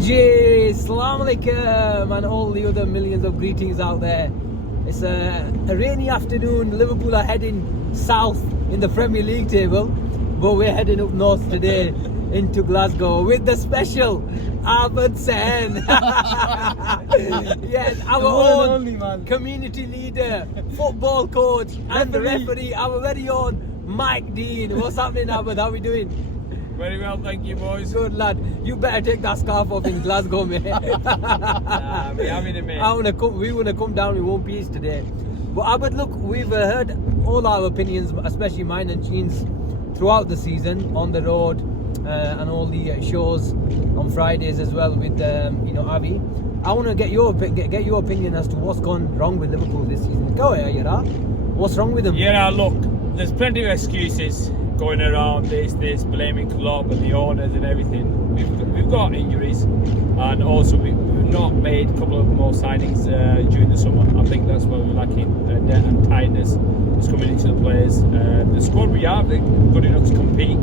Angie, Assalamu alaikum, and all the other millions of greetings out there. It's a rainy afternoon. Liverpool are heading south in the Premier League table, but we're heading up north today into Glasgow with the special Ahmed Sen. Yes, our own community leader, football coach, and the referee, our very own Mike Dean. What's happening, Ahmed? How are we doing? Very well, thank you, boys. Good lad. You better take that scarf off in Glasgow, mate. We're having it, mate. We want to come down in one piece today. But Abid, look, we've heard all our opinions, especially mine and Sheen's, throughout the season on the road and all the shows on Fridays as well with Avi. I want to get your opinion as to what's gone wrong with Liverpool this season. Go ahead, Yara. What's wrong with them? Yeah, look, there's plenty of excuses going around this, blaming Klopp and the owners and everything. We've got injuries, and also we've not made a couple of more signings during the summer. I think that's where we're lacking depth and tightness is coming into the players. The squad we have, they're good enough to compete.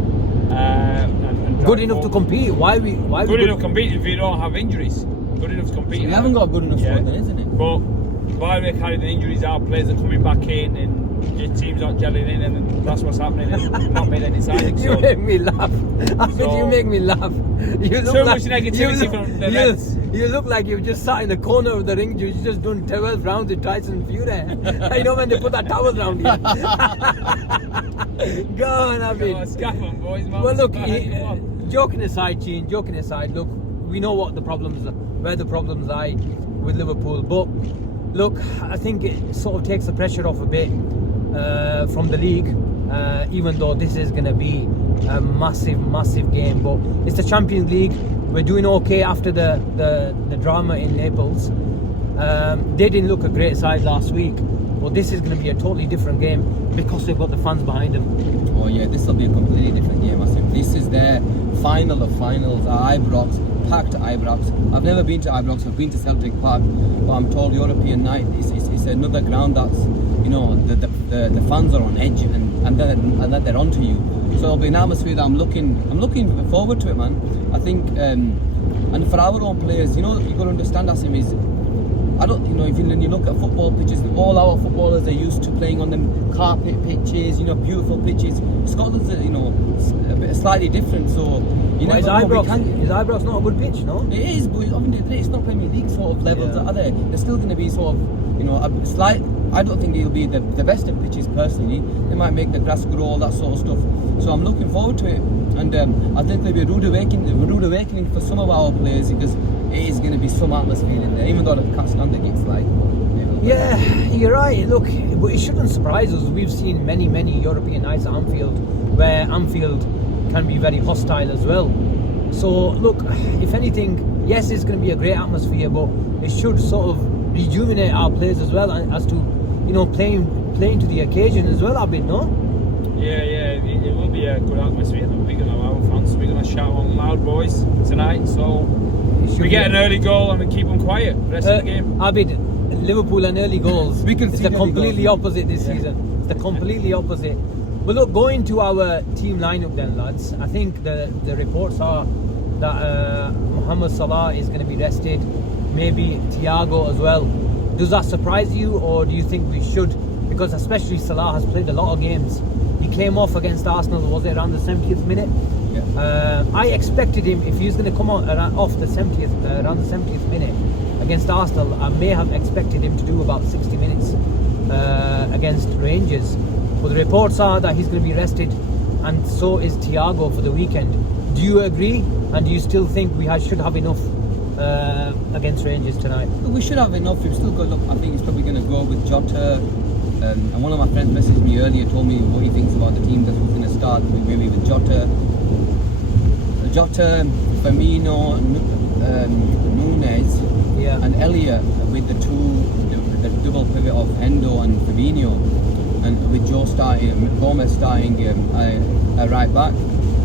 Good enough to compete? Why good enough to compete if you don't have injuries? Good enough to compete. So we haven't got a good enough squad then, isn't it? But while we're carrying the injuries, our players are coming back in and your team's not gelling in, and that's what's happening. And we've not made any signings. You make me laugh. You make me laugh. You look much negativity from the Reds. You look like you've just sat in the corner of the ring. You've just done 12 rounds with Tyson Fury. I know when they put that towel around you. Go on, Abid. Scaff on, boys. Well, look, joking aside, Gene, look, we know what the problems are, where the problems lie with Liverpool. But look, I think it sort of takes the pressure off a bit from the league, even though this is going to be a massive game. But it's the Champions League. We're doing okay after the drama in Naples. They didn't look a great side last week, but this is going to be a totally different game because they've got the fans behind them. Oh yeah, this will be a completely different game. I think this is their final of finals. Ibrox, packed Ibrox. I've never been to Ibrox. I've been to Celtic Park, but I'm told European night is another ground that's, you know, the fans are on edge and then they're onto you. So it'll be an atmosphere that I'm looking forward to it, man. I think and for our own players, you know, you got to understand, Asim, is when you look at football pitches, all our footballers are used to playing on them carpet pitches, you know, beautiful pitches. Scotland's, you know, a bit slightly different. So is Ibrox not a good pitch? No, it is, but it's not Premier League sort of levels, are they? They're still going to be sort of, you know, a slight. I don't think it'll be the best of pitches personally. They might make the grass grow, all that sort of stuff. So I'm looking forward to it, and I think there'll be a rude awakening for some of our players, because it is going to be some atmosphere in there, even though the can't stand the gigs like. Yeah, you're right. Look, but it shouldn't surprise us. We've seen many European nights at Anfield, where Anfield can be very hostile as well. So look, if anything, yes, it's going to be a great atmosphere, but it should sort of rejuvenate our players as well, as to, you know, playing to the occasion as well. I've been, no? Yeah, it will be a good atmosphere. We're going to have our fans. We're going to shout on loud, boys, tonight. So we get an early goal and we keep them quiet the rest of the game. Abid, Liverpool and early goals. It's the completely opposite this season. It's the completely opposite. But look, going to our team lineup then, lads. I think the reports are that Mohamed Salah is going to be rested. Maybe Thiago as well. Does that surprise you, or do you think we should? Because especially Salah has played a lot of games. He came off against Arsenal, was it around the 70th minute? Yeah. I expected him, if he was going to come on off the 70th, around the 70th minute against Arsenal, I may have expected him to do about 60 minutes against Rangers. But the reports are that he's going to be rested, and so is Thiago for the weekend. Do you agree? And do you still think we should have enough against Rangers tonight? We should have enough. We've still got. Look, I think he's probably going to go with Jota. And one of my friends messaged me earlier, told me what he thinks about the team that's going to start. Maybe with Jota, Firmino, Nunes, and Elliott, with the double pivot of Hendo and Firmino, and with Gomez starting right back.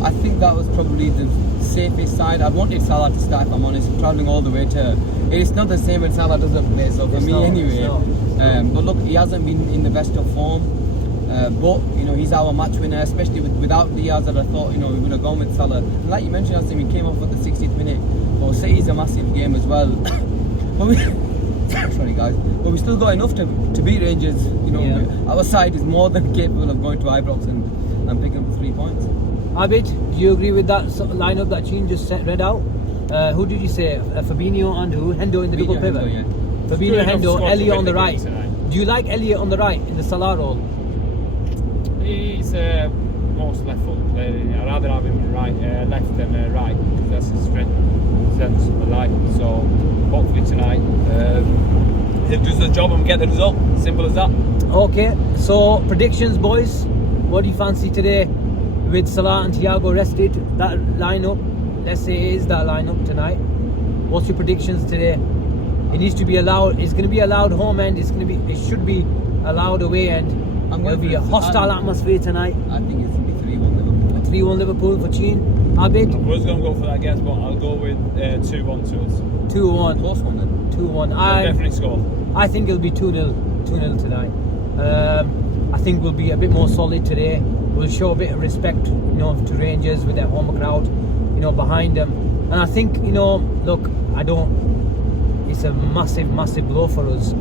I think that was probably the safest side. I wanted Salah to start, if I'm honest, travelling all the way to. It's not the same when Salah doesn't play, so for me anyway. But look, he hasn't been in the best of form. But you know, he's our match winner, especially without Diaz. That I thought, you know, we would have gone with Salah. And like you mentioned, I think he came off at the 60th minute. But City is a massive game as well. But we, sorry guys, but we still got enough to beat Rangers. You know, our side is more than capable of going to Ibrox and picking up 3 points. Abid, do you agree with that lineup that Sheen just read out? Who did you say? Fabinho and who? Hendo in the double pivot. Hendo, yeah. Fabinho, Hendo, Squad to Elliot win on the the right. game tonight. Do you like Elliot on the right in the Salah role? He's most left foot player. I'd rather have him left than right, because that's his strength. Sense I like. So hopefully tonight he'll do the job and get the result. Simple as that. Okay, so predictions, boys. What do you fancy today with Salah and Thiago rested? That lineup, let's say it is that lineup tonight. What's your predictions today? It needs to be allowed. It's going to be allowed home end. It should be allowed away end. There'll be a hostile atmosphere tonight. I think it's going to be 3-1 Liverpool. 3-1 Liverpool for Sheen. Abid? I was going to go for that guess, but I'll go with 2-1 to us. 2-1. Close one then. 2-1. Definitely score. I think it'll be 2-0. 2-0 tonight. I think we'll be a bit more solid today. We'll show a bit of respect, to Rangers with their home crowd, behind them. And I think, look, it's a massive blow for us in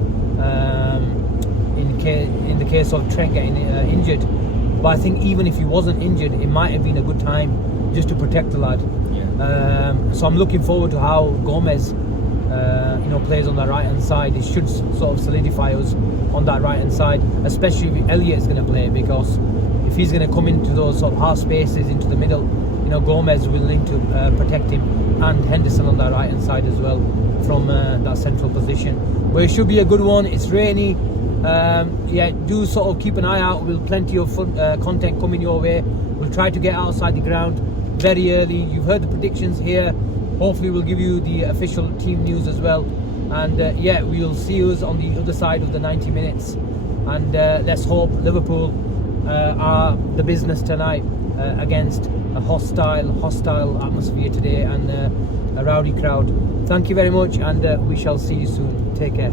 the case of Trent getting injured. But I think even if he wasn't injured, it might have been a good time just to protect the lad. Yeah. So I'm looking forward to how Gomez, plays on the right hand side. It should sort of solidify us on that right hand side, especially if Elliot's going to play, because if he's going to come into those sort of half spaces into the middle, Gomez will need to protect him, and Henderson on that right hand side as well from that central position. But it should be a good one. It's rainy. Do sort of keep an eye out. We'll plenty of fun, content coming your way. We'll try to get outside the ground very early. You've heard the predictions here. Hopefully we'll give you the official team news as well. And we'll see us on the other side of the 90 minutes. And let's hope Liverpool are the business tonight against a hostile atmosphere today and a rowdy crowd. Thank you very much, and we shall see you soon. Take care.